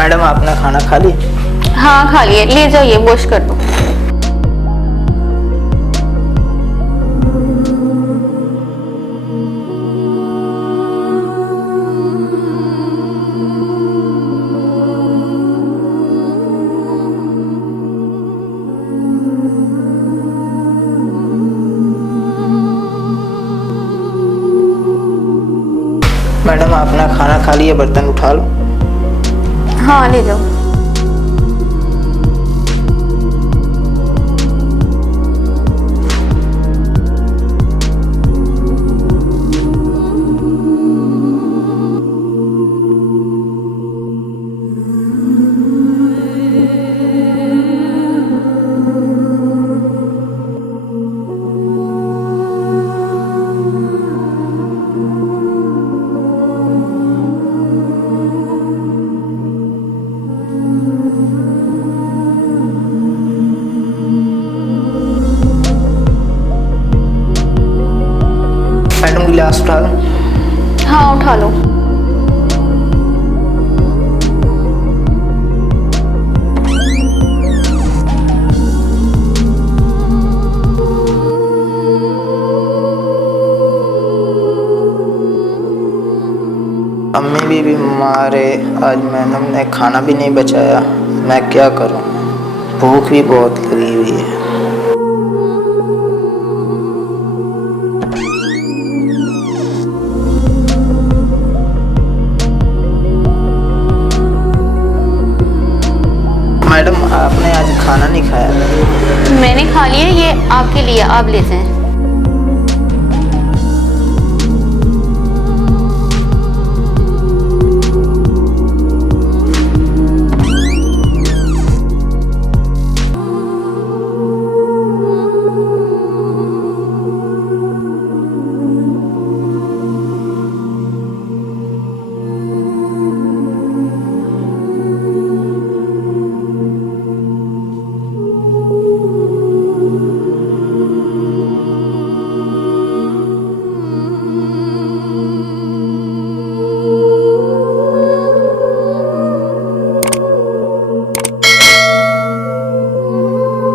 Madam आपने खाना खा लिया? हाँ खा लिए, ले जाइए वॉश कर दो। मैडम आपने खाना खा लिया, बर्तन उठा लो। हाँ ले जाओ। मैडम गिलास उठा लो। हाँ उठा लो। अम्मी भी बीमार है, आज मैडम ने खाना भी नहीं बचाया। मैं क्या करूं, भूख भी बहुत लगी हुई है। मैडम आपने आज खाना नहीं खाया? मैंने खा लिया, ये आपके लिए, आप ले जाएं।